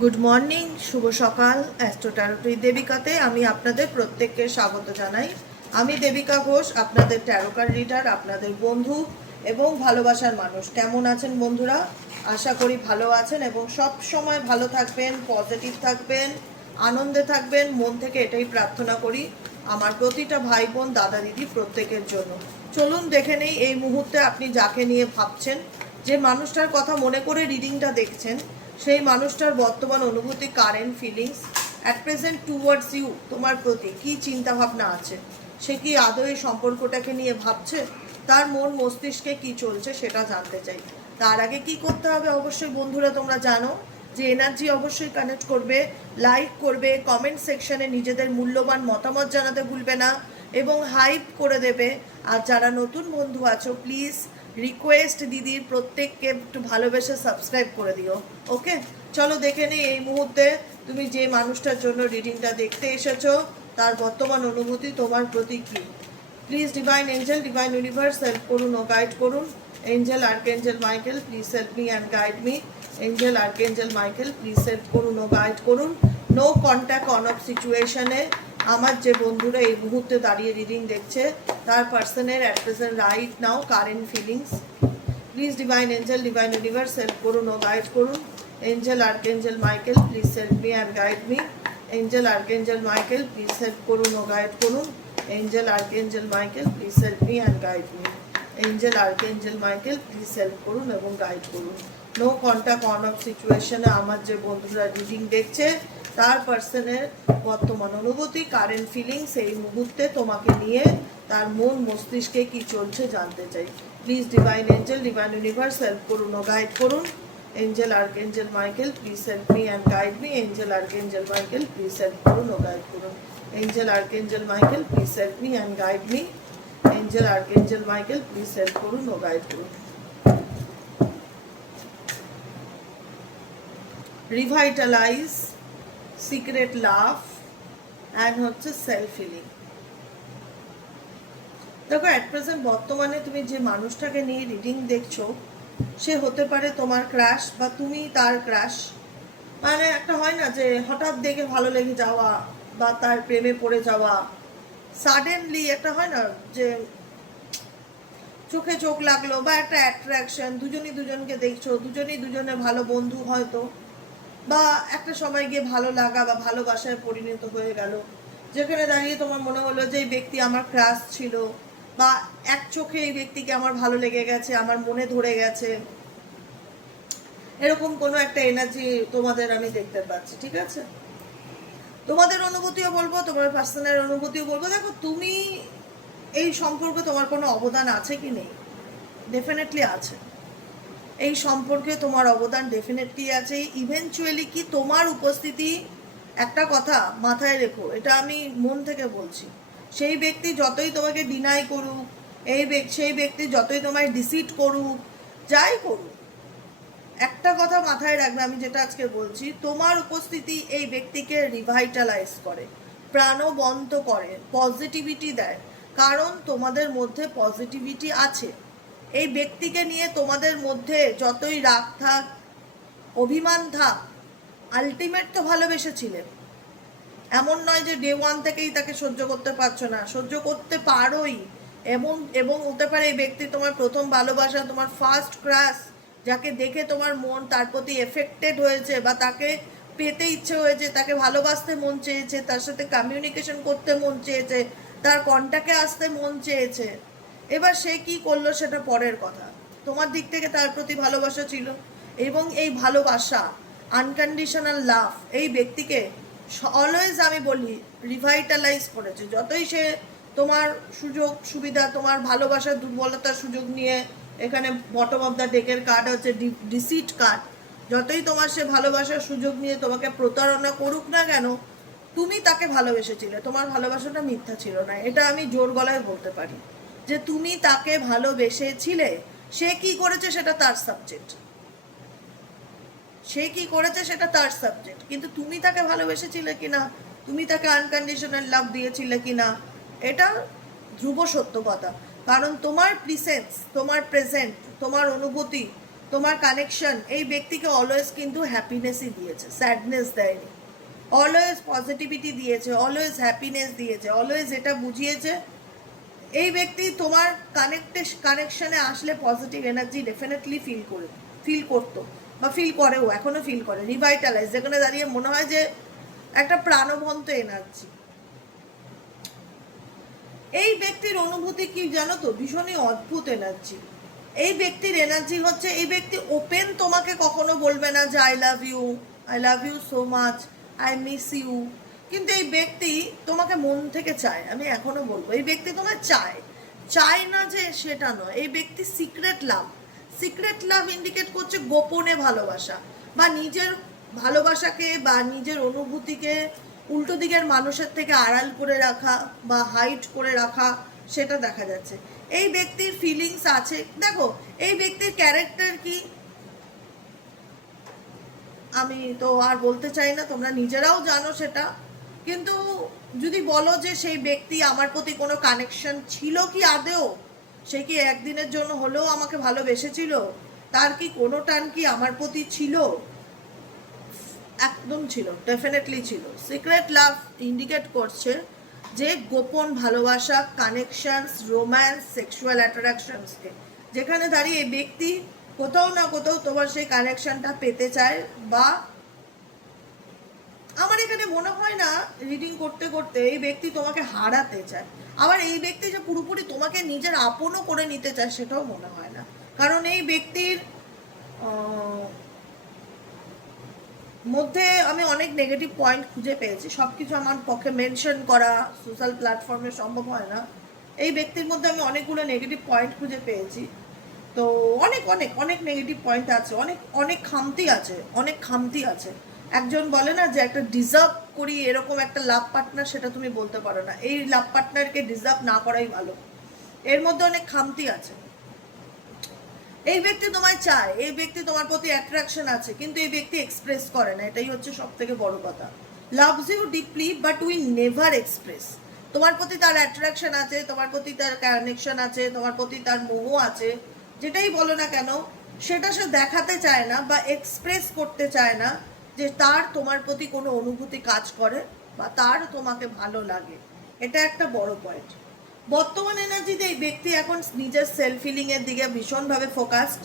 Good morning, শুভ সকাল। Astro ট্যারোটি দেবিকাতে আমি আপনাদের প্রত্যেককে স্বাগত জানাই। আমি দেবিকা ঘোষ, আপনাদের ট্যারোকার রিডার, আপনাদের বন্ধু এবং ভালোবাসার মানুষ। কেমন আছেন বন্ধুরা? আশা করি ভালো আছেন এবং সব সময় ভালো থাকবেন, পজিটিভ থাকবেন, আনন্দে থাকবেন। মন থেকে এটাই প্রার্থনা করি আমার প্রতিটা ভাই বোন, দাদা দিদি প্রত্যেকের জন্য। চলুন দেখে নেই এই মুহূর্তে আপনি যাকে নিয়ে ভাবছেন, যে মানুষটার কথা মনে করে রিডিংটা দেখছেন, সেই মানুষটার বর্তমান অনুভূতি, current feelings at present towards you, তোমার প্রতি কী চিন্তাভাবনা আছে, সে কি আদৌ এই সম্পর্কটাকে নিয়ে ভাবছে, তার মন মস্তিষ্কে কি চলছে সেটা জানতে চাই। তার আগে কি করতে হবে অবশ্যই বন্ধুরা তোমরা জানো, যে এনার্জি অবশ্যই কানেক্ট করবে, লাইক করবে, কমেন্ট সেকশনে নিজেদের মূল্যবান মতামত জানাতে ভুলবে না এবং হাইপ করে দেবে। আর যারা নতুন বন্ধু আছো প্লিজ রিকোয়েস্ট দিদির প্রত্যেককে একটু ভালোবেসে সাবস্ক্রাইব করে দিও। ওকে, চলো দেখে নিই এই মুহূর্তে তুমি যে মানুষটার জন্য রিডিংটা দেখতে এসেছো তার বর্তমান অনুভূতি তোমার প্রতি কী। Please divine angel, divine universe help করুন ও গাইড করুন। Angel archangel Michael please help me and guide me. Angel archangel Michael please help করুন ও গাইড করুন। নো কন্ট্যাক্ট অন অফ সিচুয়েশনে আমার যে বন্ধুরা এই মুহূর্তে দাঁড়িয়ে রিডিং দেখছে তার পার্সনের at present right now current feelings. Please divine angel, divine universe help করুন ও গাইড করুন। Angel archangel Michael please help me and guide me. Angel archangel Michael please help করুন ও গাইড করুন। Angel archangel Michael please help me and guide me. Angel archangel Michael please help করুন এবং guide করুন। No contact on off সিচুয়েশনে আমার যে বন্ধুরা রিডিং দেখছে তার পার্সনের বর্তমান অনুভূতি, কারেন্ট ফিলিংস এই মুহূর্তে তোমাকে নিয়ে, তার মন মস্তিষ্কে কি চলছে জানতে চাই। Please divine angel, divine universe help করুন ও গাইড করুন। Angel archangel Michael please help me and guide me. Angel archangel Michael please help করুন ও গাইড করুন। Angel archangel Michael please help me and guide me. Angel archangel Michael please help করুন ও guide করুন। Revitalise, secret love and হচ্ছে self healing. দেখো at present বর্তমানে তুমি যে মানুষটাকে নিয়ে রিডিং দেখছো সে হতে পারে তোমার ক্রাশ বা তুমি তার ক্রাশ। মানে একটা হয় না যে হঠাৎ দেখে ভালো লেগে যাওয়া বা তার প্রেমে পড়ে যাওয়া, সাডেনলি একটা হয় না যে চোখে চোখ লাগলো বা একটা অ্যাট্রাকশন, দুজনই দুজনকে দেখছো, দুজনই দুজনের ভালো বন্ধু হয়তো, বা একটা সময় গিয়ে ভালো লাগা বা ভালোবাসায় পরিণত হয়ে গেল, যেখানে দাঁড়িয়ে তোমার মনে হলো যে এই ব্যক্তি আমার ক্রাশ ছিল বা এক চোখে এই ব্যক্তিকে আমার ভালো লেগে গেছে, আমার মনে ধরে গেছে, এরকম কোনো একটা এনার্জি তোমাদের আমি দেখতে পাচ্ছি। ঠিক আছে, তোমাদের অনুভূতিও বলবো, তোমার পার্সোনাল অনুভূতিও বলবো। দেখো তুমি এই সম্পর্কে তোমার কোনো অবদান আছে কি নেই? ডেফিনেটলি আছে। এই সম্পর্কে তোমার অবদান ডেফিনেটলি আছে। ইভেনচুয়ালি কি তোমার উপস্থিতি, একটা কথা মাথায় রেখো, এটা আমি মন থেকে বলছি, সেই ব্যক্তি যতই তোমাকে ডিনাই করুক, সেই ব্যক্তি যতই তোমায় ডিসিট করুক, যাই করুক, একটা কথা মাথায় রাখবে, আমি যেটা আজকে বলছি, তোমার উপস্থিতি এই ব্যক্তিকে রিভাইটালাইজ করে, প্রাণবন্ত করে, পজিটিভিটি দেয়। কারণ তোমাদের মধ্যে পজিটিভিটি আছে। এই ব্যক্তিকে নিয়ে তোমাদের মধ্যে যতই রাগ থাক, অভিমান থাক, আলটিমেট তো ভালোবেসেছিলেন। এমন নয় যে ডে ওয়ান থেকেই তাকে সহ্য করতে পারছো না, সহ্য করতে পারোই। এবং হতে পারে এই ব্যক্তি তোমার প্রথম ভালোবাসা, তোমার ফার্স্ট ক্রাশ, যাকে দেখে তোমার মন তার প্রতি এফেক্টেড হয়েছে বা তাকে পেতে ইচ্ছে হয়েছে, তাকে ভালোবাসতে মন চেয়েছে, তার সাথে কমিউনিকেশন করতে মন চেয়েছে, তার কন্ট্যাক্টে আসতে মন চেয়েছে। এবার সে কি করলো সেটা পরের কথা। তোমার দিক থেকে তার প্রতি ভালোবাসা ছিল এবং এই ভালোবাসা, আনকন্ডিশনাল লাভ, এই ব্যক্তিকে অলওয়েজ আমি বলি রিভাইটালাইজ করেছে। যতই সে তোমার সুযোগ সুবিধা, তোমার ভালোবাসার দুর্বলতার সুযোগ নিয়ে, এখানে বটম অফ দ্য ডেকের কার্ড হচ্ছে ডিসিট কার্ড, যতই তোমার সে ভালোবাসার সুযোগ নিয়ে তোমাকে প্রতারণা করুক না কেন, তুমি তাকে ভালোবেসেছিলে, তোমার ভালোবাসাটা মিথ্যা ছিল না, এটা আমি জোর গলায় বলতে পারি যে তুমি তাকে ভালোবেসেছিলে। সে কি করেছে সেটা তার সাবজেক্ট, সে কি করেছে সেটা তার সাবজেক্ট, কিন্তু তুমি তাকে ভালোবেসেছিলে কিনা, তুমি তাকে আনকন্ডিশনাল লাভ দিয়েছিলে কিনা, এটা ধ্রুব সত্য কথা। কারণ তোমার প্রিসেন্স, তোমার প্রেজেন্ট, তোমার অনুভূতি, তোমার কানেকশন এই ব্যক্তিকে অলওয়েজ কিন্তু হ্যাপিনেসই দিয়েছে, স্যাডনেস দেয়নি। অলওয়েজ পজিটিভিটি দিয়েছে, অলওয়েজ হ্যাপিনেস দিয়েছে, অলওয়েজ এটা বুঝিয়েছে এই ব্যক্তি তোমার কানেকশনে আসলে পজিটিভ এনার্জি ডেফিনেটলি ফিল করতো বা ফিল করেও, এখনো ফিল করে, রিভাইটালাইজ, যেখানে দাঁড়িয়ে মনে হয় যে একটা প্রাণবন্ত এনার্জি। এই ব্যক্তির অনুভূতি কি জানো তো, ভীষণই অদ্ভুত এনার্জি। এই ব্যক্তির এনার্জি হচ্ছে, এই ব্যক্তি ওপেন তোমাকে কখনো বলবে না যে I love you so much, I miss you, কিন্তু এই ব্যক্তি তোমাকে মন থেকে চায়। আমি এখনো বলবো এই ব্যক্তি তোমায় চায়, চায় না যে সেটা নয়। এই ব্যক্তি সিক্রেট লাভ ইন্ডিকেট করছে গোপনে ভালোবাসা, বা নিজের ভালোবাসাকে বা নিজের অনুভূতিকে উল্টো দিকের মানুষের থেকে আড়াল করে রাখা বা হাইড করে রাখা, সেটা দেখা যাচ্ছে। এই ব্যক্তির ফিলিংস আছে, দেখো এই ব্যক্তির ক্যারেক্টার কি আমি তো আর বলতে চাই না, তোমরা নিজেরাও জানো সেটা। কিন্তু যদি বলো যে সেই ব্যক্তি আমার প্রতি কোনো কানেকশন ছিল কি আদেও, সে কি একদিনের জন্য হলেও আমাকে ভালোবেসেছিল, তার কি কোনো টান কি আমার প্রতি ছিল? একদম ছিল, ডেফিনেটলি ছিল। সিক্রেট লাভ ইন্ডিকেট করছে যে গোপন ভালোবাসা, কানেকশনস, রোম্যান্স, সেক্সুয়াল অ্যাট্রাকশনসকে, যেখানে দাঁড়িয়ে এই ব্যক্তি কোথাও না কোথাও তোমার সেই কানেকশনটা পেতে চায়। বা আমার এখানে মনে হয় না রিডিং করতে করতে এই ব্যক্তি তোমাকে হারাতে চায়, আবার এই ব্যক্তি যে পুরোপুরি তোমাকে নিজের আপনও করে নিতে চায় সেটাও মনে হয় না। কারণ এই ব্যক্তির মধ্যে আমি অনেক নেগেটিভ পয়েন্ট খুঁজে পেয়েছি, সব কিছু আমার পক্ষে মেনশন করা সোশ্যাল প্ল্যাটফর্মে সম্ভব হয় না। এই ব্যক্তির মধ্যে আমি অনেকগুলো নেগেটিভ পয়েন্ট খুঁজে পেয়েছি। তো অনেক অনেক অনেক নেগেটিভ পয়েন্ট আছে, অনেক অনেক খামতি আছে। একজন বলে না যে একটা ডিজার্ভ করি এরকম একটা লাভ পার্টনার, সেটা তুমি বলতে পারো না। এই লাভ পার্টনারকে ডিজার্ভ না করাই ভালো, এর মধ্যে অনেক খামতি আছে। এই ব্যক্তি তোমায় চায়, এই ব্যক্তি তোমার প্রতি অ্যাট্রাকশন আছে, কিন্তু এই ব্যক্তি এক্সপ্রেস করে না, এটাই হচ্ছে সব থেকে বড় কথা। Loves you deeply but will never express. তোমার প্রতি তার অ্যাট্রাকশন আছে, তোমার প্রতি তার কানেকশন আছে, তোমার প্রতি তার মোহ আছে, যেটাই বলো না কেন, সেটা সে দেখাতে চায় না বা এক্সপ্রেস করতে চায় না যে তার তোমার প্রতি কোনো অনুভূতি কাজ করে বা তার তোমাকে ভালো লাগে। এটা একটা বড় পয়েন্ট। বর্তমান এনার্জিতে এই ব্যক্তি এখন নিজের সেলফ হিলিংয়ের দিকে ভীষণভাবে ফোকাসড,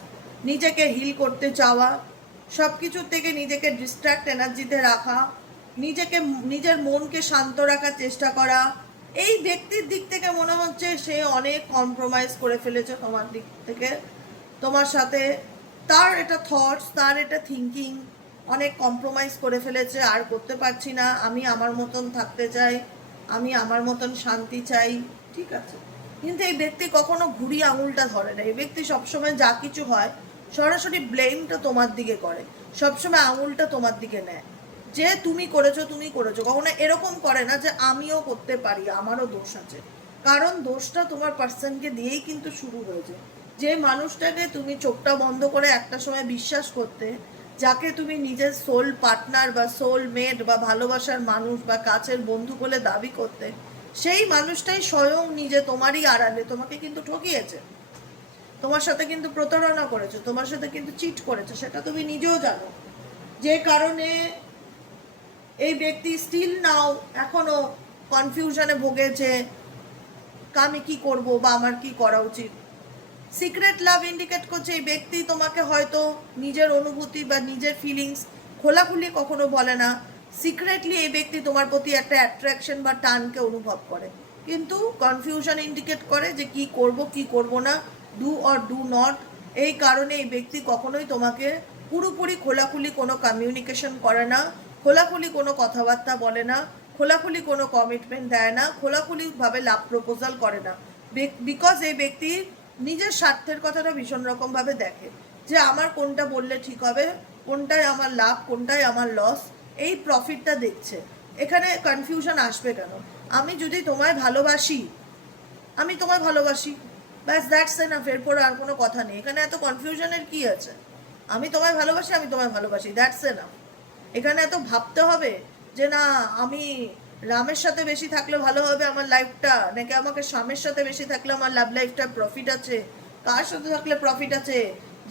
নিজেকে হিল করতে চাওয়া, সব কিছুর থেকে নিজেকে ডিস্ট্র্যাক্ট এনার্জিতে রাখা, নিজের মনকে শান্ত রাখার চেষ্টা করা। এই ব্যক্তির দিক থেকে মনে হচ্ছে সে অনেক কম্প্রোমাইজ করে ফেলেছে তোমার দিক থেকে, তোমার সাথে তার এটা থটস, তার এটা থিঙ্কিং অনেক কম্প্রোমাইজ করে ফেলেছে। আর করতে পারছি না, আমি আমার মতন থাকতে চাই, আমি আমার মতন শান্তি চাই, ঠিক আছে। কিন্তু এই ব্যক্তি কখনো ঘুরিয়ে আঙুলটা ধরে না। এই ব্যক্তি সবসময় যা কিছু হয় সরাসরি ব্লেমটা তোমার দিকে করে, সবসময় আঙুলটা তোমার দিকে নেয় যে তুমি করেছো। কখনো এরকম করে না যে আমিও করতে পারি, আমারও দোষ আছে। কারণ দোষটা তোমার পার্সনকে দিয়েই কিন্তু শুরু হয়েছে। যে মানুষটাকে তুমি চোখটা বন্ধ করে একটা সময় বিশ্বাস করতে, যাকে তুমি নিজের সোল পার্টনার বা সোল মেট বা ভালোবাসার মানুষ বা কাছের বন্ধু বলে দাবি করতে, সেই মানুষটাই স্বয়ং নিজে তোমারই আড়ালে তোমাকে কিন্তু ঠকিয়েছে, তোমার সাথে কিন্তু প্রতারণা করেছে, তোমার সাথে কিন্তু চিট করেছে, সেটা তুমি নিজেও জানো। যে কারণে এই ব্যক্তি স্টিল নাও এখনো কনফিউশনে ভোগেছে, আমি কি করব বা আমার কি করা উচিত। সিক্রেট লাভ ইন্ডিকেট করছে এই ব্যক্তি তোমাকে হয়তো নিজের অনুভূতি বা নিজের ফিলিংস খোলাখুলি কখনো বলে না। সিক্রেটলি এই ব্যক্তি তোমার প্রতি একটা অ্যাট্রাকশন বা টানকে অনুভব করে, কিন্তু কনফিউশন ইন্ডিকেট করে যে কি করব না, ডু অর ডু নট। এই কারণে এই ব্যক্তি কখনোই তোমাকে পুরোপুরি খোলাখুলি কোনো কমিউনিকেশন করে না, খোলাখুলি কোনো কথাবার্তা বলে না, খোলাখুলি কোনো কমিটমেন্ট দেয় না, খোলাখুলিভাবে লাভ প্রপোজাল করে না। বিকজ এই ব্যক্তি নিজের স্বার্থের কথাটা ভীষণ রকমভাবে দেখে যে আমার কোনটা বললে ঠিক হবে, কোনটায় আমার লাভ, কোনটায় আমার লস, এই প্রফিটটা দেখছে। এখানে কনফিউশন আসবে কেন? আমি যদি তোমায় ভালোবাসি, ব্যাস, দ্যাটস এনাফ। এরপর আর কোনো কথা নেই, এখানে এত কনফিউশনের কি আছে? আমি তোমায় ভালোবাসি, দ্যাটস এনাফ। এখানে এত ভাবতে হবে যে না আমি রামের সাথে বেশি থাকলে ভালো হবে আমার লাইফটা, নাকি আমাকে স্বামীর সাথে বেশি থাকলে আমার লাভ লাইফটা প্রফিট আছে, কার সাথে থাকলে প্রফিট আছে,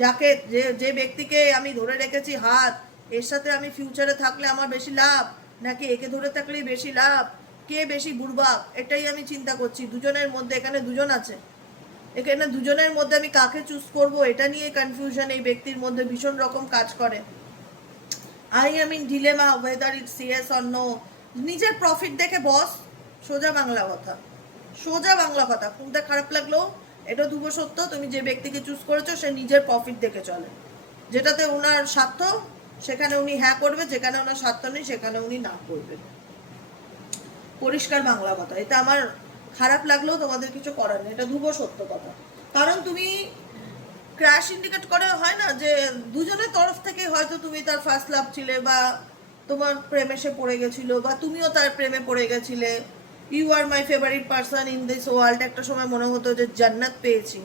যাকে যে যে ব্যক্তিকে আমি ধরে রেখেছি হাত, এর সাথে আমি ফিউচারে থাকলে আমার বেশি লাভ নাকি একে ধরে থাকলেই বেশি লাভ, কে বেশি বুড়বাক, এটাই আমি চিন্তা করছি। দুজনের মধ্যে, এখানে দুজন আছে, এখানে দুজনের মধ্যে আমি কাকে চুজ করব এটা নিয়ে কনফিউশন এই ব্যক্তির মধ্যে ভীষণ রকম কাজ করে। I am in dilemma whether it's yes or no. নিজের প্রফিট দেখে বস, সোজা বাংলা কথা, সোজা বাংলা কথা। শুনতে খারাপ লাগলো, এটা ধ্রুব সত্য। তুমি যে ব্যক্তিকে চুজ করেছো সে নিজের প্রফিট দেখে চলে, যেটাতে ওনার স্বার্থ সেখানে উনি হ্যাঁ করবে, যেখানে ওনার স্বার্থ নেই সেখানে উনি না করবেন। পরিষ্কার বাংলা কথা। এটা আমার খারাপ লাগলেও তোমাদের কিছু করার নেই, এটা ধ্রুব সত্য কথা। কারণ তুমি ক্র্যাশ ইন্ডিকেট করে হয় না যে দুজনের তরফ থেকে হয়তো তুমি তার ফার্স্ট লাভ ছিলে, বা তোমার প্রেমে সে পড়ে গেছিল, বা তুমিও তার প্রেমে পড়ে গেছিলে। You are my favourite person in this world. একটা সময় মনে হতো যে জান্নাত পেয়েছি,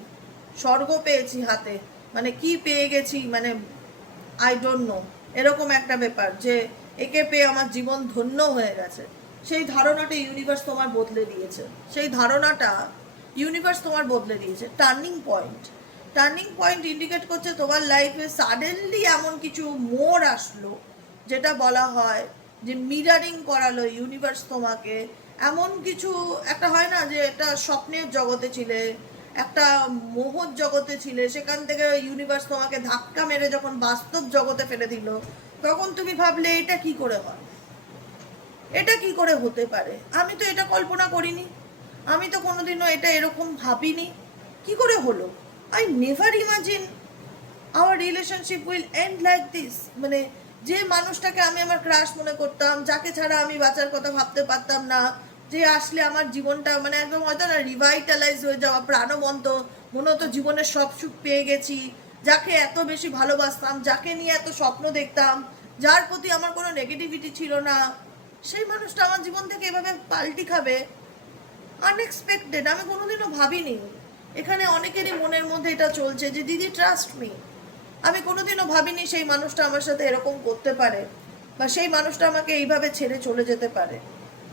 স্বর্গ পেয়েছি হাতে, মানে কি পেয়ে গেছি, মানে আই ডোন্ট নো, এরকম একটা ব্যাপার যে একে পেয়ে আমার জীবন ধন্য হয়ে গেছে। সেই ধারণাটা ইউনিভার্স তোমার বদলে দিয়েছে, সেই ধারণাটা ইউনিভার্স তোমার বদলে দিয়েছে। Turning point, turning point indicate করছে তোমার লাইফে সাডেনলি এমন কিছু মোড় আসলো, যেটা বলা হয় যে মিরারিং করালো ইউনিভার্স তোমাকে। এমন কিছু একটা হয় না যে একটা স্বপ্নের জগতে ছিলে, একটা মোহর জগতে ছিলে, সেখান থেকে ইউনিভার্স তোমাকে ধাক্কা মেরে যখন বাস্তব জগতে ফেলে দিল, তখন তুমি ভাবলে এটা কি করে হয়, এটা কি করে হতে পারে, আমি তো এটা কল্পনা করিনি, আমি তো কোনোদিনও এটা এরকম ভাবিনি, কি করে হলো। I never imagine our relationship will end like this. মানে যে মানুষটাকে আমি আমার ক্রাশ মনে করতাম, যাকে ছাড়া আমি বাঁচার কথা ভাবতে পারতাম না, যে আসলে আমার জীবনটা মানে একদম হয়তো না রিভাইটালাইজ হয়ে যাওয়া, প্রাণবন্ত, মনে হতো জীবনের সব সুখ পেয়ে গেছি, যাকে এত বেশি ভালোবাসতাম, যাকে নিয়ে এত স্বপ্ন দেখতাম, যার প্রতি আমার কোনো নেগেটিভিটি ছিল না, সেই মানুষটা আমার জীবন থেকে এভাবে পাল্টি খাবে, আনএক্সপেক্টেড। আমি কোনোদিনও ভাবিনি। এখানে অনেকেরই মনের মধ্যে এটা চলছে যে দিদি ট্রাস্ট মি, আমি কোনোদিনও ভাবিনি সেই মানুষটা আমার সাথে এরকম করতে পারে, বা সেই মানুষটা আমাকে এইভাবে ছেড়ে চলে যেতে পারে।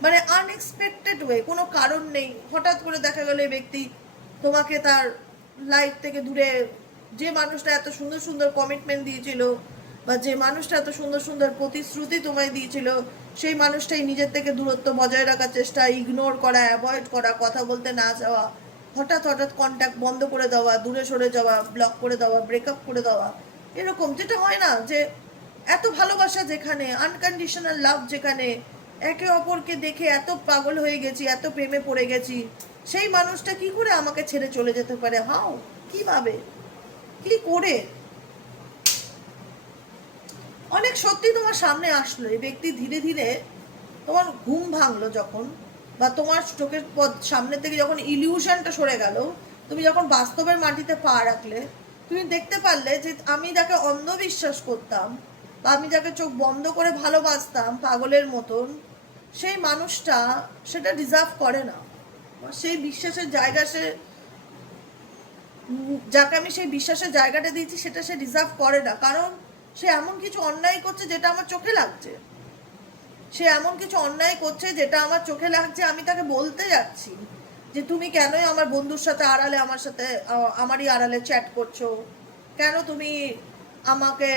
মানে আনএক্সপেক্টেড ওয়ে, কোনো কারণ নেই, হঠাৎ করে দেখা গেল এই ব্যক্তি তোমাকে তার লাইফ থেকে দূরে, যে মানুষটা এত সুন্দর সুন্দর কমিটমেন্ট দিয়েছিল, বা যে মানুষটা এত সুন্দর সুন্দর প্রতিশ্রুতি তোমায় দিয়েছিল, সেই মানুষটাই নিজের থেকে দূরত্ব বজায় রাখার চেষ্টা, ইগনোর করা, অ্যাভয়েড করা, কথা বলতে না যাওয়া, হঠাৎ হঠাৎ কন্ট্যাক্ট বন্ধ করে দেওয়া, দূরে সরে যাওয়া, ব্লক করে দেওয়া, ব্রেকআপ করে দেওয়া, এরকম যেটা হয় না যে এত ভালোবাসা যেখানে, আনকন্ডিশনাল লাভ যেখানে, একে অপরকে দেখে এত পাগল হয়ে গেছি, এত প্রেমে পড়ে গেছি, সেই মানুষটা কি করে আমাকে ছেড়ে চলে যেতে পারে, হাও, কিভাবে, কি করে। অনেক সত্যি তোমার সামনে আসলো, এই ব্যক্তি ধীরে ধীরে তোমার ঘুম ভাঙলো যখন, বা তোমার চোখের সামনে থেকে যখন ইলিউশনটা সরে গেল, তুমি যখন বাস্তবের মাটিতে পা রাখলে, তুমি দেখতে পারলে যে আমি যাকে অন্ধবিশ্বাস করতাম, বা আমি যাকে চোখ বন্ধ করে ভালোবাসতাম পাগলের মতন, সেই মানুষটা সেটা ডিজার্ভ করে না। সেই বিশ্বাসের জায়গা সে, যাকে আমি সেই বিশ্বাসের জায়গাটা দিয়েছি সেটা সে ডিজার্ভ করে না। কারণ সে এমন কিছু অন্যায় করছে যেটা আমার চোখে লাগছে, সে এমন কিছু অন্যায় করছে যেটা আমার চোখে লাগছে। আমি তাকে বলতে যাচ্ছি যে তুমি কেনই আমার বন্ধুর সাথে আড়ালে আমার সাথে আমারই আড়ালে চ্যাট করছো, কেন তুমি আমাকে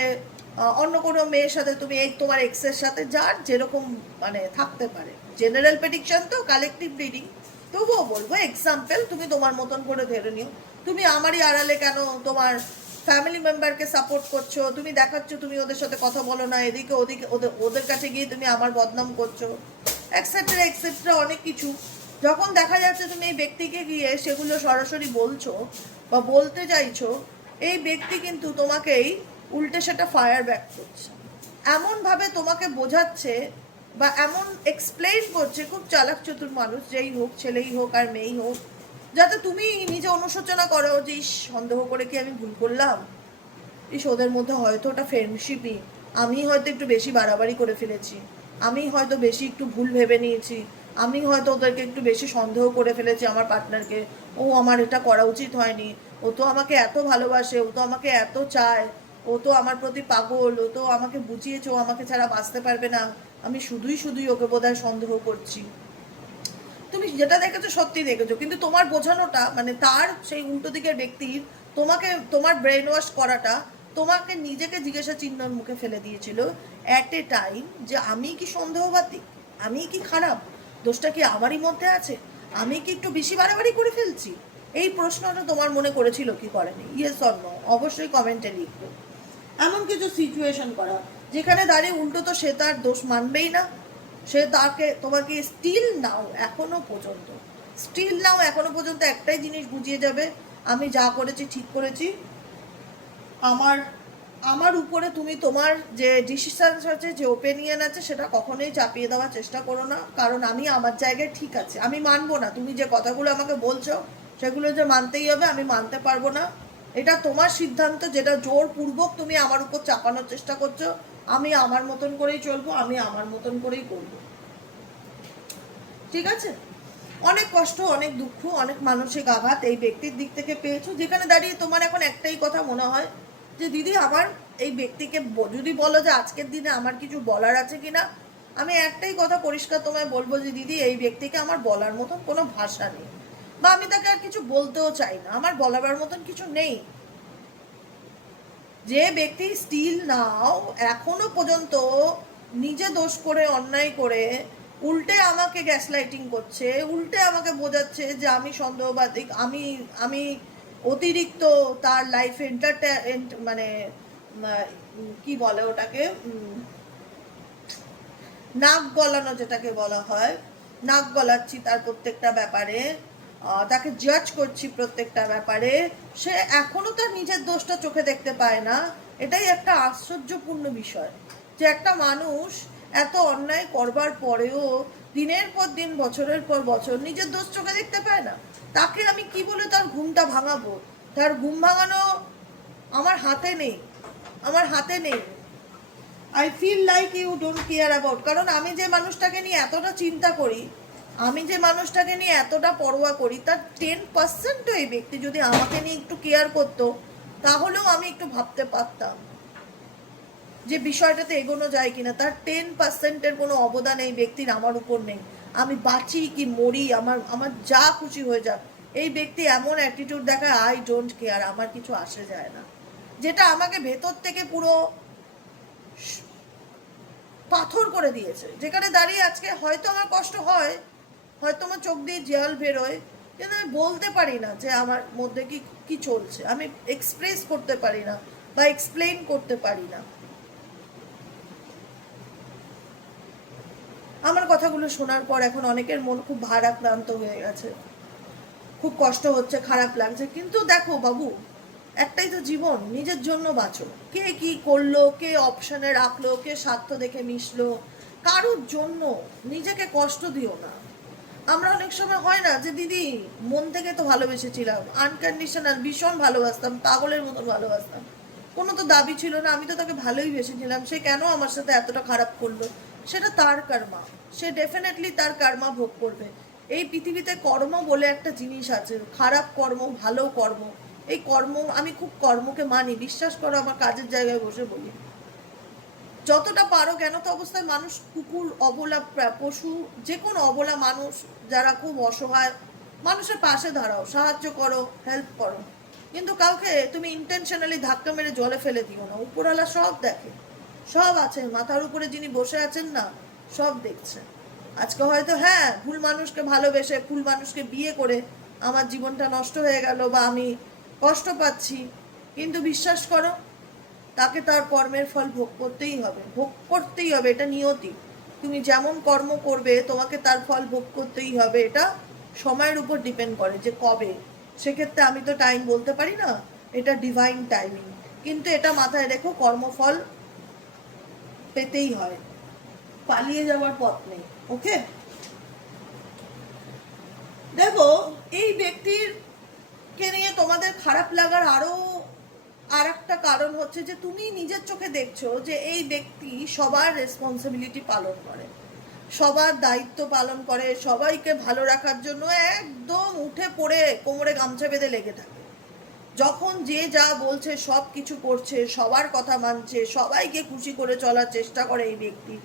অন্য কোনো মেয়ের সাথে, তুমি এই তোমার এক্সের সাথে, যার যেরকম মানে থাকতে পারে, জেনারেল প্রেডিকশন তো, কালেকটিভ রিডিং, তবুও বলবো এক্সাম্পল, তুমি তোমার মতন করে ধরে নিও, তুমি আমারই আড়ালে কেন তোমার ফ্যামিলি মেম্বারকে সাপোর্ট করছো, তুমি দেখাচ্ছ তুমি ওদের সাথে কথা বলো না, এদিকে ওদিকে ওদের কাছে গিয়ে তুমি আমার বদনাম করছো, এক্সেট্রা এক্সেট্রা অনেক কিছু। যখন দেখা যাচ্ছে তুমি এই ব্যক্তিকে গিয়ে সেগুলো সরাসরি বলছো বা বলতে চাইছো, এই ব্যক্তি কিন্তু তোমাকেই উল্টে সেটা ফায়ার ব্যাক করছে, এমনভাবে তোমাকে বোঝাচ্ছে বা এমন এক্সপ্লেইন করছে, খুব চালাক চতুর মানুষ, যেই হোক, ছেলেই হোক আর মেয়েই হোক, যাতে তুমি নিজে অনুশোচনা করো যে ইস, সন্দেহ করে কি আমি ভুল করলাম, ইস ওদের মধ্যে হয়তো ওটা ফ্রেন্ডশিপই, আমি হয়তো একটু বেশি বাড়াবাড়ি করে ফেলেছি, আমি হয়তো বেশি একটু ভুল ভেবে নিয়েছি, আমি হয়তো ওদেরকে একটু বেশি সন্দেহ করে ফেলেছি আমার পার্টনারকে, ও আমার এটা করা উচিত হয়নি, ও তো আমাকে এত ভালোবাসে, ও তো আমাকে এত চায়, ও তো আমার প্রতি পাগল, ও তো আমাকে বুঝিয়েছে ও আমাকে ছাড়া বাঁচতে পারবে না, আমি শুধুই শুধুই ওকে বোধহয় সন্দেহ করছি। তুমি যেটা দেখেছো সত্যি দেখেছো, কিন্তু তোমার বোঝানোটা মানে তার সেই উল্টো দিকের ব্যক্তির তোমাকে তোমার ব্রেন ওয়াশ করাটা তোমাকে নিজেকে জিজ্ঞাসা চিহ্নের মুখে ফেলে দিয়েছিল অ্যাট এ টাইম, যে আমি কি সন্দেহবাদী, আমি কি খারাপ, দোষটা কি আমারই মধ্যে আছে, আমি কি একটু বেশি বাড়াবাড়ি করে ফেলছি? এই প্রশ্নটা তোমার মনে করেছিল কি করেনি? ইয়েস অর নো অবশ্যই কমেন্টে লিখবো। এমন কিছু সিচুয়েশন করা যেখানে দাঁড়িয়ে উল্টো তো সে তার দোষ মানবেই না, সে তোমাকে স্টিল নাও এখনো পর্যন্ত একটাই জিনিস বুঝিয়ে যাবে, আমি যা করেছি ঠিক করেছি, আমার উপরে তুমি তোমার যে ডিসিশন আছে, যে ওপিনিয়ন আছে, সেটা কখনোই চাপিয়ে দেওয়ার চেষ্টা করো না, কারণ আমি আমার জায়গায় ঠিক আছে, আমি মানবো না। তুমি যে কথাগুলো আমাকে বলছো সেগুলো যে মানতেই হবে, আমি মানতে পারবো না। এটা তোমার সিদ্ধান্ত, যেটা জোরপূর্বক তুমি আমার উপর চাপানোর চেষ্টা করছো। আমি আমার মতন করেই চলবো, আমি আমার মতন করেই করবো, ঠিক আছে? অনেক কষ্ট, অনেক দুঃখ, অনেক মানসিক আঘাত এই ব্যক্তির দিক থেকে পেয়েছো, যেখানে দাঁড়িয়ে তোমার এখন একটাই কথা মনে হয় যে দিদি আমার এই ব্যক্তিকে যদি বলো যে আজকের দিনে আমার কিছু বলার আছে কিনা, আমি একটাই কথা পরিষ্কার তোমায় বলবো যে দিদি এই ব্যক্তিকে আমার বলার মতন কোনো ভাষা নেই, বা আমি তাকে আর কিছু বলতেও চাই না, আমার বলার মতন কিছু নেই। যে ব্যক্তি স্টিল নাও এখনো পর্যন্ত নিজে দোষ করে, অন্যায় করে, উল্টে আমাকে গ্যাসলাইটিং করছে, উল্টে আমাকে বোঝাচ্ছে যে আমি সন্দেহবাদী, আমি আমি অতিরিক্ত তার লাইফে মানে কি বলে ওটাকে, নাক গলানো যেটাকে বলা হয়, নাক গলাচ্ছি তার প্রত্যেকটা ব্যাপারে, তাকে জাজ করছি প্রত্যেকটা ব্যাপারে, সে এখনো তার নিজের দোষটা চোখে দেখতে পায় না। এটাই একটা আশ্চর্যপূর্ণ বিষয় যে একটা মানুষ এত অন্যায় করবার পরেও দিনের পর দিন, বছরের পর বছর নিজের দোষ চোখে দেখতে পায় না। তাকে আমি কি বলে তার ঘুমটা ভাঙাবো? তার ঘুম ভাঙানো আমার হাতে নেই। I feel like you don't care about, কারণ আমি যে মানুষটাকে নিয়ে এতটা চিন্তা করি, আমি যে মানুষটাকে নিয়ে এতটা পরোয়া করি, তার 10%ও এই ব্যক্তি যদি আমাকে নিয়ে একটু কেয়ার করতো, তাহলেও আমি একটু ভাবতে পারতাম যে বিষয়টাতে এগোনো যায় কিনা। তার 10%-এর কোনো অবদান এই ব্যক্তির আমার উপর নেই। আমি বাঁচি কি মরি, আমার যা খুশি হয়ে যাক, এই ব্যক্তি এমন অ্যাটিটিউড দেখায়, আই ডোন্ট কেয়ার, আমার কিছু আসে যায় না, যেটা আমাকে ভেতর থেকে পুরো পাথর করে দিয়েছে। যেখানে দাঁড়িয়ে আজকে হয়তো আমার কষ্ট হয়, হয়তো আমার চোখ দিয়ে জল বেরোয়, কিন্তু আমি বলতে পারি না যে আমার মধ্যে কি কি চলছে, আমি এক্সপ্রেস করতে পারি না বা এক্সপ্লেইন করতে পারি না। আমার কথাগুলো শোনার পর এখন অনেকের মন খুব ভারাক্রান্ত হয়ে গেছে, খুব কষ্ট হচ্ছে, খারাপ লাগছে, কিন্তু দেখো বাবু, একটাই তো জীবন, নিজের জন্য বাঁচো। কে কি করলো, কে অপশনে রাখলো, কে স্বার্থ দেখে মিশলো, কারোর জন্য নিজেকে কষ্ট দিও না। আমরা অনেক সময় হয় না যে দিদি মন থেকে তো ভালোবেসেছিলাম, আনকন্ডিশনাল ভীষণ ভালোবাসতাম, পাগলের মতো ভালোবাসতাম, কোনো তো দাবি ছিল না, আমি তো তাকে ভালোই বেসেছিলাম, সে কেন আমার সাথে এতটা খারাপ করলো? সেটা তার কর্মা, সে ডেফিনেটলি তার কর্মা ভোগ করবে। এই পৃথিবীতে কর্ম বলে একটা জিনিস আছে, খারাপ কর্ম, ভালো কর্ম। এই কর্ম, আমি খুব কর্মকে মানি, বিশ্বাস করো, আমার কাজের জায়গায় বসে বলি যতটা পারো জ্ঞানত অবস্থায় মানুষ, কুকুর, অবলা পশু, যে কোনো অবলা মানুষ যারা খুব অসহায়, মানুষের পাশে দাঁড়াও, সাহায্য করো, হেল্প করো, কিন্তু কাউকে তুমি ইন্টেনশনালি ধাক্কা মেরে জলে ফেলে দিও না। উপরওয়ালা সব দেখে, সব আছে, মাথার উপরে যিনি বসে আছেন না, সব দেখছে। আজকে হয়তো হ্যাঁ ভুল মানুষকে ভালোবেসে, ভুল মানুষকে বিয়ে করে আমার জীবনটা নষ্ট হয়ে গেল বা আমি কষ্ট পাচ্ছি, কিন্তু বিশ্বাস করো তাকে তার কর্মের ফল ভোগ করতেই হবে, এটা নিয়তি। তুমি যেমন কর্ম করবে তোমাকে তার ফল ভোগ করতেই হবে, এটা সময়ের উপর ডিপেন্ড করে যে কবে। সেক্ষেত্রে আমি তো টাইম বলতে পারি না, এটা ডিভাইন টাইমিং, কিন্তু এটা মাথায় রেখো, কর্মফল পেতেই হয়, পালিয়ে যাওয়ার পথ নেই। ওকে, দেখো এই ব্যক্তির কে নিয়ে তোমাদের খারাপ লাগার আর একটা কারণ হচ্ছে যে তুমি নিজের চোখে দেখছো যে এই ব্যক্তি সবার রেসপন্সিবিলিটি পালন করে, সবার দায়িত্ব পালন করে, সবাইকে ভালো রাখার জন্য একদম উঠে পড়ে কোমরে গামছা বেঁধে লেগে থাকে। যখন যে যা বলছে সব কিছু করছে, সবার কথা মানছে, সবাইকে খুশি করে চলার চেষ্টা করে এই ব্যক্তি।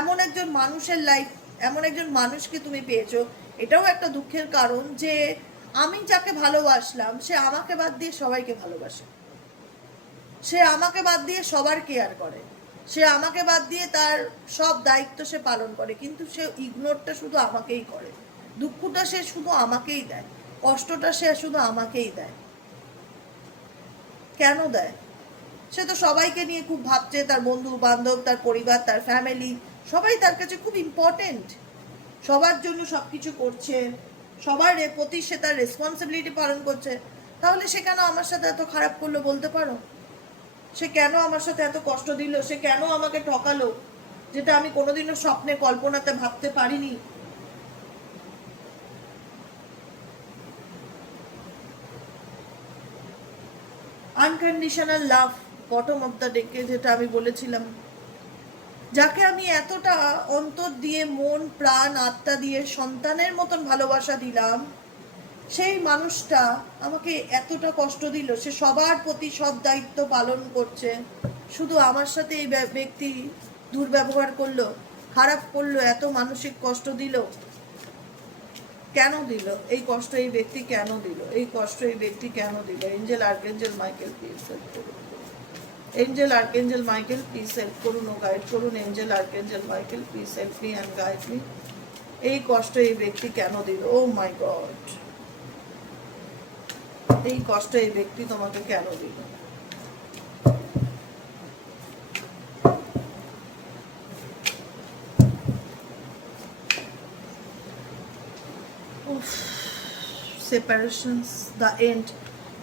এমন একজন মানুষের লাইফ, এমন একজন মানুষকে তুমি পেয়েছো, এটাও একটা দুঃখের কারণ যে আমি যাকে ভালোবাসলাম সে আমাকে বাদ দিয়ে সবাইকে ভালোবাসে, সে আমাকে বাদ দিয়ে সবার কেয়ার করে, সে আমাকে বাদ দিয়ে তার সব দায়িত্ব সে পালন করে, কিন্তু সে ইগনোরটা শুধু আমাকেই করে, দুঃখটা সে শুধু আমাকেই দেয়, কষ্টটা সে শুধু আমাকেই দেয়। কেন দেয়? সে তো সবাইকে নিয়ে খুব ভাবছে, তার বন্ধু বান্ধব, তার পরিবার, তার ফ্যামিলি, সবাই তার কাছে খুব ইম্পর্টেন্ট, সবার জন্য সব কিছু করছে, সবার প্রতি সে তার রেসপন্সিবিলিটি পালন করছে। তাহলে সে কেন আমার সাথে এত খারাপ করলো বলতে পারো? সে কেন আমার সাথে এত কষ্ট দিল? সে কেন আমাকে ঠকালো, যেটা আমি কোনোদিনও স্বপ্নে কল্পনাতে ভাবতে পারিনি? Unconditional love, bottom of the ডেকে, যেটা আমি বলেছিলাম, যাকে আমি এতটা অন্তর দিয়ে, মন প্রাণ আত্মা দিয়ে সন্তানের মতন ভালোবাসা দিলাম, সেই মানুষটা আমাকে এতটা কষ্ট দিল। সে সবার প্রতি সব দায়িত্ব পালন করছে, শুধু আমার সাথে এই ব্যক্তি দুর্ব্যবহার করলো, খারাপ করলো, এত মানসিক কষ্ট দিল। কেন দিল এই কষ্ট? এই ব্যক্তি কেন দিল এই কষ্ট? এই ব্যক্তি কেন দিল? Angel archangel Michael please help করুন। Angel archangel Michael please help করুন ও গাইড করুন। Angel archangel Michael please help me and guide me. এই কষ্ট এই ব্যক্তি কেন দিল? ও মাই গড, এই কষ্ট এই ব্যক্তি তোমাকে কেন দিল? সেপারেশনস দ্য এন্ড।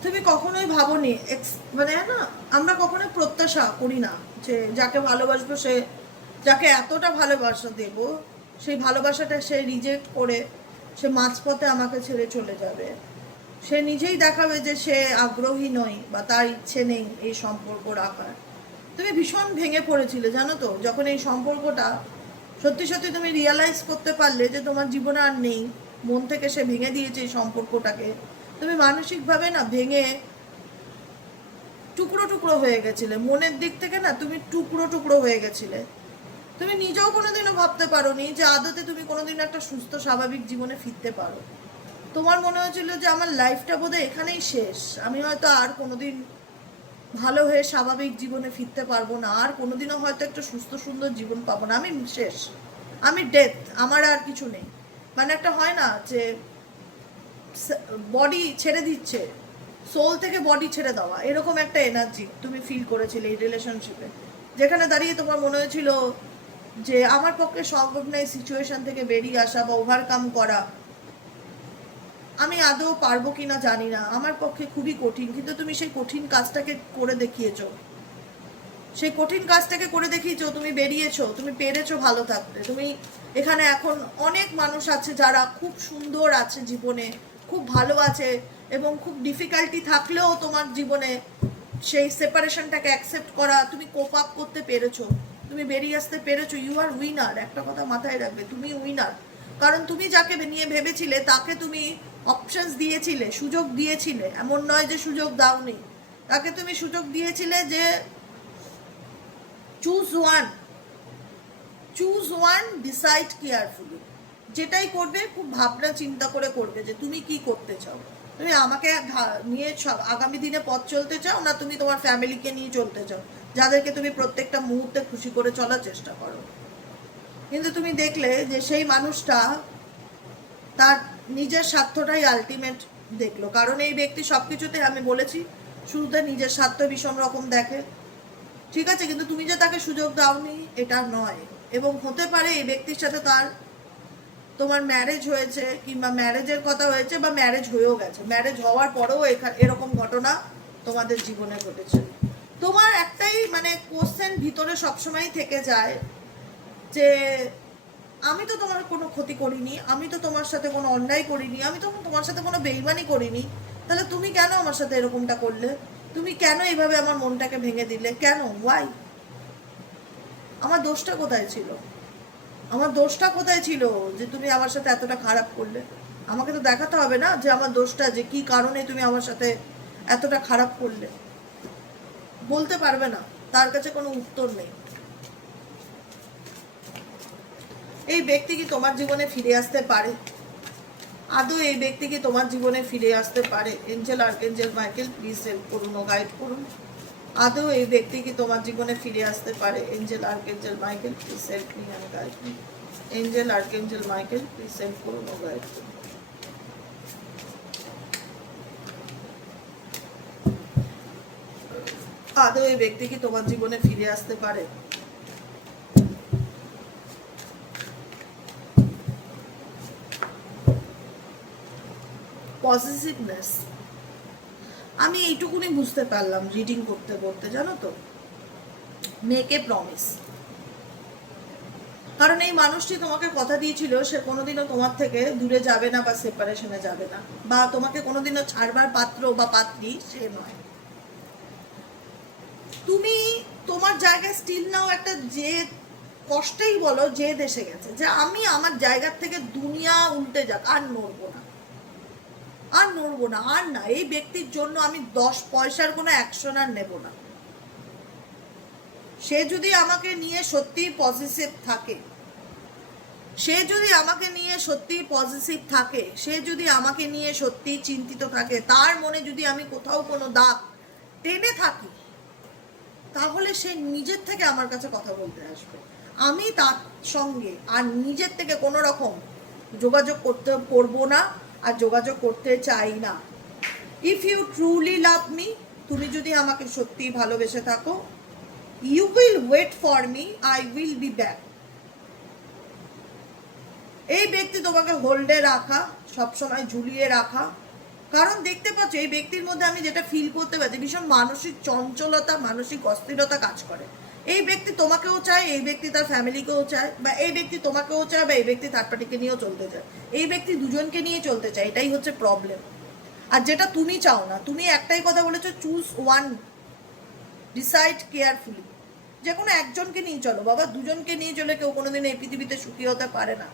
তুমি কখনোই ভাবোনি, মানে না, আমরা কখনোই প্রত্যাশা করি না যে যাকে ভালোবাসবো, সে যাকে এতটা ভালোবাসা দেব, সেই ভালোবাসাটা সে রিজেক্ট করে সে মাঝপথে আমাকে ছেড়ে চলে যাবে। সে নিজেই দেখাবে যে সে আগ্রহী নয় বা তার ইচ্ছে নেই এই সম্পর্ক রাখার। তুমি ভীষণ ভেঙে পড়েছিলে জানো তো, যখন এই সম্পর্কটা সত্যি সত্যি তুমি রিয়ালাইজ করতে পারলে যে তোমার জীবনে আর নেই। মন থেকে সে ভেঙে দিয়েছে এই সম্পর্কটাকে। তুমি মানসিকভাবে না ভেঙে টুকরো টুকরো হয়ে গেছিলে, মনের দিক থেকে না তুমি টুকরো টুকরো হয়ে গেছিলে। তুমি নিজেও কোনোদিনও ভাবতে পারোনি যে আদতে তুমি কোনোদিন একটা সুস্থ স্বাভাবিক জীবনে ফিরতে পারো। তোমার মনে হয়েছিল যে আমার লাইফটা বোধহয় এখানেই শেষ, আমি হয়তো আর কোনোদিন ভালো হয়ে স্বাভাবিক জীবনে ফিরতে পারবো না, আর কোনোদিনও হয়তো একটা সুস্থ সুন্দর জীবন পাবো না, আমি শেষ, আমি ডেথ, আমার আর কিছু নেই। মানে একটা হয় না যে বডি ছেড়ে দিচ্ছে, সোল থেকে বডি ছেড়ে দেওয়া, এরকম একটা এনার্জি তুমি ফিল করেছিলে এই রিলেশনশিপে, যেখানে দাঁড়িয়ে তোমার মনে হয়েছিল যে আমার পক্ষে সম্ভব নয় সিচুয়েশন থেকে বেরিয়ে আসা বা ওভারকাম করা। আমি আদৌ পারবো কিনা জানি না, আমার পক্ষে খুবই কঠিন, কিন্তু তুমি সেই কঠিন কাজটাকে করে দেখিয়েছো, সেই কঠিন কাজটাকে করে দেখিয়েছো, তুমি বেরিয়েছো, তুমি পেরেছো ভালো থাকতে। তুমি এখানে এখন অনেক মানুষ আছে যারা খুব সুন্দর আছে জীবনে, খুব ভালো আছে, এবং খুব ডিফিকাল্টি থাকলেও তোমার জীবনে সেই সেপারেশনটাকে অ্যাকসেপ্ট করা, তুমি কোপ আপ করতে পেরেছো, তুমি বেরিয়ে আসতে পেরেছো। ইউ আর উইনার, একটা কথা মাথায় রাখবে, তুমি উইনার। কারণ তুমি যাকে নিয়ে ভেবেছিলে তাকে তুমি অপশনস দিয়েছিলে, সুযোগ দিয়েছিলে, এমন নয় যে সুযোগ দাওনি, তাকে তুমি সুযোগ দিয়েছিলে যে চুজ ওয়ান ডিসাইড কেয়ারফুলি, যেটাই করবে খুব ভাবনা চিন্তা করে করবে যে তুমি কি করতে চাও। তুমি আমাকে নিয়ে আগামী দিনে পথ চলতে চাও, না তুমি তোমার ফ্যামিলিকে নিয়ে চলতে চাও, যাদেরকে তুমি প্রত্যেকটা মুহূর্তে খুশি করে চলার চেষ্টা করো। কিন্তু তুমি দেখলে যে সেই মানুষটা তার নিজের স্বার্থটাই আলটিমেট দেখলো। কারণ এই ব্যক্তি সব কিছুতে, আমি বলেছি, শুরুতে নিজের স্বার্থ ভীষণ রকম দেখে, ঠিক আছে, কিন্তু তুমি যে তাকে সুযোগ দাওনি এটা নয়। এবং হতে পারে এই ব্যক্তির সাথে তোমার ম্যারেজ হয়েছে, কিংবা ম্যারেজের কথা হয়েছে, বা ম্যারেজ হয়েও গেছে, ম্যারেজ হওয়ার পরেও এরকম ঘটনা তোমাদের জীবনে ঘটেছে। তোমার একটাই মানে কোশ্চেন ভিতরে সবসময় থেকে যায় যে আমি তো তোমার কোনো ক্ষতি করিনি, আমি তো তোমার সাথে কোনো অন্যায় করিনি, আমি তো তোমার সাথে কোনো বেইমানি করিনি, তাহলে তুমি কেন আমার সাথে এরকমটা করলে? তুমি কেন এইভাবে আমার মনটাকে ভেঙে দিলে? কেন? ওয়াই? আমার দোষটা কোথায় ছিল? আমার দোষটা কোথায় ছিল যে তুমি আমার সাথে এতটা খারাপ করলে? আমাকে তো দেখাতে হবে না যে আমার দোষটা, যে কি কারণে তুমি আমার সাথে এতটা খারাপ করলে। বলতে পারবে না, তার কাছে কোনো উত্তর নেই। এই ব্যক্তি কি তোমার জীবনে ফিরে আসতে পারে? আদৌ এই ব্যক্তি কি তোমার জীবনে ফিরে আসতে পারে? Angel archangel Michael please help করুন ও গাইড করুন। আদৌ এই ব্যক্তি কি তোমার জীবনে ফিরে আসতে পারে? Angel archangel Michael please help me and guide me. Angel archangel Michael please help করুন ও গাইড করুন। আদৌ এই ব্যক্তি কি তোমার জীবনে ফিরে আসতে পারে? পজিটিভনেস, আমি এইটুকুনি বুঝতে পারলাম রিডিং করতে করতে, জানো তো, মেক এ প্রমিস। কারণ এই মানুষটি তোমাকে কথা দিয়েছিল সে কোনোদিনও তোমার থেকে দূরে যাবে না বা সেপারেশনে যাবে না, বা তোমাকে কোনোদিনও ছাড়বার পাত্র বা পাত্রী সে নয়। তুমি তোমার জায়গায় স্টিল নাও একটা যে কষ্টেই বলো যে দেশে গেছে, যে আমি আমার জায়গার থেকে দুনিয়া উল্টে যাক আর নড়বো না, আর নড়বো না, আর না, এই ব্যক্তির জন্য আমি 10 পয়সার কোনো অ্যাকশন আর নেব না। সে যদি আমাকে নিয়ে সত্যি পজিটিভ থাকে, সে যদি আমাকে নিয়ে সত্যি পজিটিভ থাকে, সে যদি আমাকে নিয়ে সত্যি চিন্তিত থাকে, তার মনে যদি আমি কোথাও কোনো দাগ টেনে থাকি, তাহলে সে নিজের থেকে আমার কাছে কথা বলতে আসবে। আমি তার সঙ্গে আর নিজের থেকে কোনো রকম যোগাযোগ করবো না, আর যোগাযোগ করতে চাই না। If you truly love me, তুমি যদি আমাকে সত্যি ভালোবেসে থাকো, you will wait for me, I will be back. এই ব্যক্তি তোমাকে হোল্ডে রাখা, সবসময় ঝুলিয়ে রাখা, কারণ দেখতে পাচ্ছ এই ব্যক্তির মধ্যে আমি যেটা ফিল করতে পারছি, ভীষণ মানসিক চঞ্চলতা, মানসিক অস্থিরতা কাজ করে। এই ব্যক্তি তোমাকেও চায়, এই ব্যক্তি তার ফ্যামিলিকেও চায়, বা এই ব্যক্তি তোমাকেও চায়, বা এই ব্যক্তি থার্ড পার্টিকে নিয়েও চলতে চায়, এই ব্যক্তি দুজনকে নিয়ে চলতে চায়। এটাই হচ্ছে প্রবলেম। আর যেটা তুমি চাও না, তুমি একটাই কথা বলেছো, চুজ ওয়ান, ডিসাইড কেয়ারফুলি। যে কোনো একজনকে নিয়ে চলো বাবা, দুজনকে নিয়ে চলে কেউ কোনোদিন এই পৃথিবীতে সুখী হতে পারে না।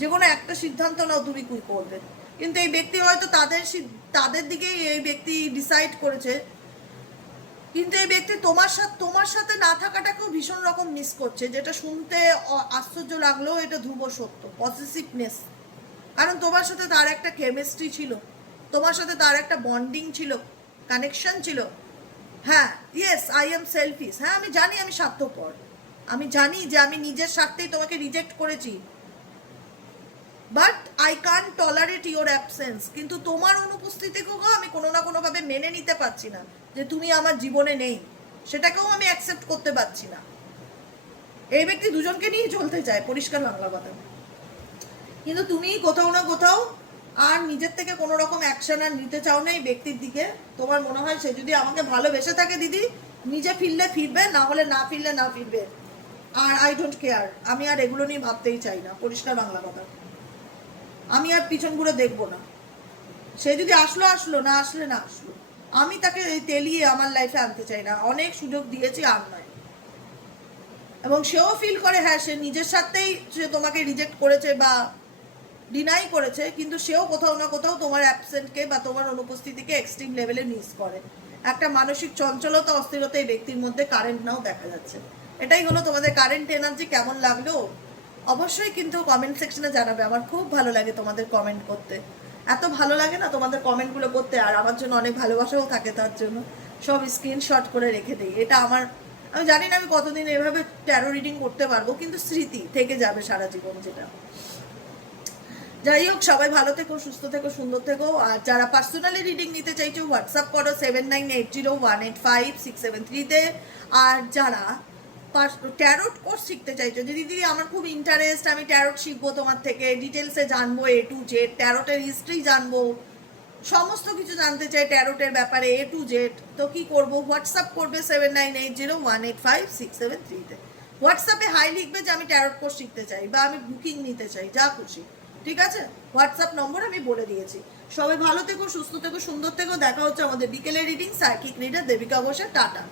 যে কোনো একটা সিদ্ধান্ত নাও, তুমি কি করবে। কিন্তু এই ব্যক্তি হয়তো তাদের দিকেই এই ব্যক্তি ডিসাইড করেছে, কিন্তু এই ব্যক্তি তোমার সাথে না থাকাটাকেও ভীষণ রকম মিস করছে, যেটা শুনতে আশ্চর্য লাগলেও এটা ধ্রুব সত্য। পজিটিভনেস, কারণ তোমার সাথে তার একটা কেমিস্ট্রি ছিল, তোমার সাথে তার একটা বন্ডিং ছিল, কানেকশন ছিল। হ্যাঁ, ইয়েস আই এম সেলফিশ, হ্যাঁ আমি জানি আমি স্বার্থপর, আমি জানি যে আমি নিজের স্বার্থেই তোমাকে রিজেক্ট করেছি, but I can't tolerate your absence. কিন্তু তোমার অনুপস্থিতিকেও আমি কোনো না কোনোভাবে মেনে নিতে পারছি না, যে তুমি আমার জীবনে নেই, সেটাকেও আমি অ্যাকসেপ্ট করতে পারছি না। এই ব্যক্তি দুজনকে নিয়ে চলতে চায়, পরিষ্কার বাংলা কথা, কিন্তু তুমি কোথাও না কোথাও আর নিজের থেকে কোনো রকম অ্যাকশন আর নিতে চাও না এই ব্যক্তির দিকে। তোমার মনে হয় সে যদি আমাকে ভালোবেসে থাকে দিদি, নিজে ফিরলে ফিরবে, না হলে না ফিরলে না ফিরবে, আর আই ডোন্ট কেয়ার। আমি আর এগুলো নিয়ে ভাবতেই চাই না, পরিষ্কার বাংলা কথা। আমি আর পিছন ঘুরে দেখবো না। সে যদি আসলো আসলো, না আসলে না আসলো, আমি তাকে তেলিয়ে আমার লাইফে আনতে চাই না। অনেক সুযোগ দিয়েছি, আর নয়। এবং সেও ফিল করে হ্যাঁ সে নিজের সাথেই সে তোমাকে রিজেক্ট করেছে বা ডিনাই করেছে, কিন্তু সেও কোথাও না কোথাও তোমার অ্যাবসেন্টকে বা তোমার অনুপস্থিতিকে এক্সট্রিম লেভেলে মিস করে। একটা মানসিক চঞ্চলতা, অস্থিরতা এই ব্যক্তির মধ্যে কারেন্ট নাও দেখা যাচ্ছে। এটাই হলো তোমাদের কারেন্ট এনার্জি। কেমন লাগলো অবশ্যই কিন্তু কমেন্ট সেকশনে জানাবে। আমার খুব ভালো লাগে তোমাদের কমেন্ট করতে, এত ভালো লাগে না তোমাদের কমেন্টগুলো করতে, আর আমার জন্য অনেক ভালোবাসাও থাকে, তার জন্য সব স্ক্রিনশট করে রেখে দিই। এটা আমি জানি না আমি কতদিন এভাবে ট্যারো রিডিং করতে পারবো, কিন্তু স্মৃতি থেকে যাবে সারা জীবন। যেটা যাই হোক, সবাই ভালো থেকো, সুস্থ থেকো, সুন্দর থেকো। আর যারা পার্সোনালি রিডিং নিতে চাইছো হোয়াটসঅ্যাপ করো 7980185673-তে। আর যারা ট্যারোট কোর্স শিখতে চাইছো, যে দিদি আমার খুব ইন্টারেস্ট, আমি ট্যারোট শিখবো তোমার থেকে, ডিটেলসে জানবো, A to Z ট্যারোটের হিস্ট্রি জানবো, সমস্ত কিছু জানতে চাই ট্যারোটের ব্যাপারে A to Z, তো কি করবো? হোয়াটসঅ্যাপ করবে 7980185673-তে। হোয়াটসঅ্যাপে হাই লিখবে যে আমি ট্যারোট কোর্স শিখতে চাই, বা আমি বুকিং নিতে চাই, যা খুশি, ঠিক আছে? হোয়াটসঅ্যাপ নম্বর আমি বলে দিয়েছি। সবাই ভালো থেকো, সুস্থ থেকো, সুন্দর থেকো। দেখা হচ্ছে আমাদের বিকেলের রিডিং। সাইকিক রিডার দেবিকা ঘোষের। টাটা।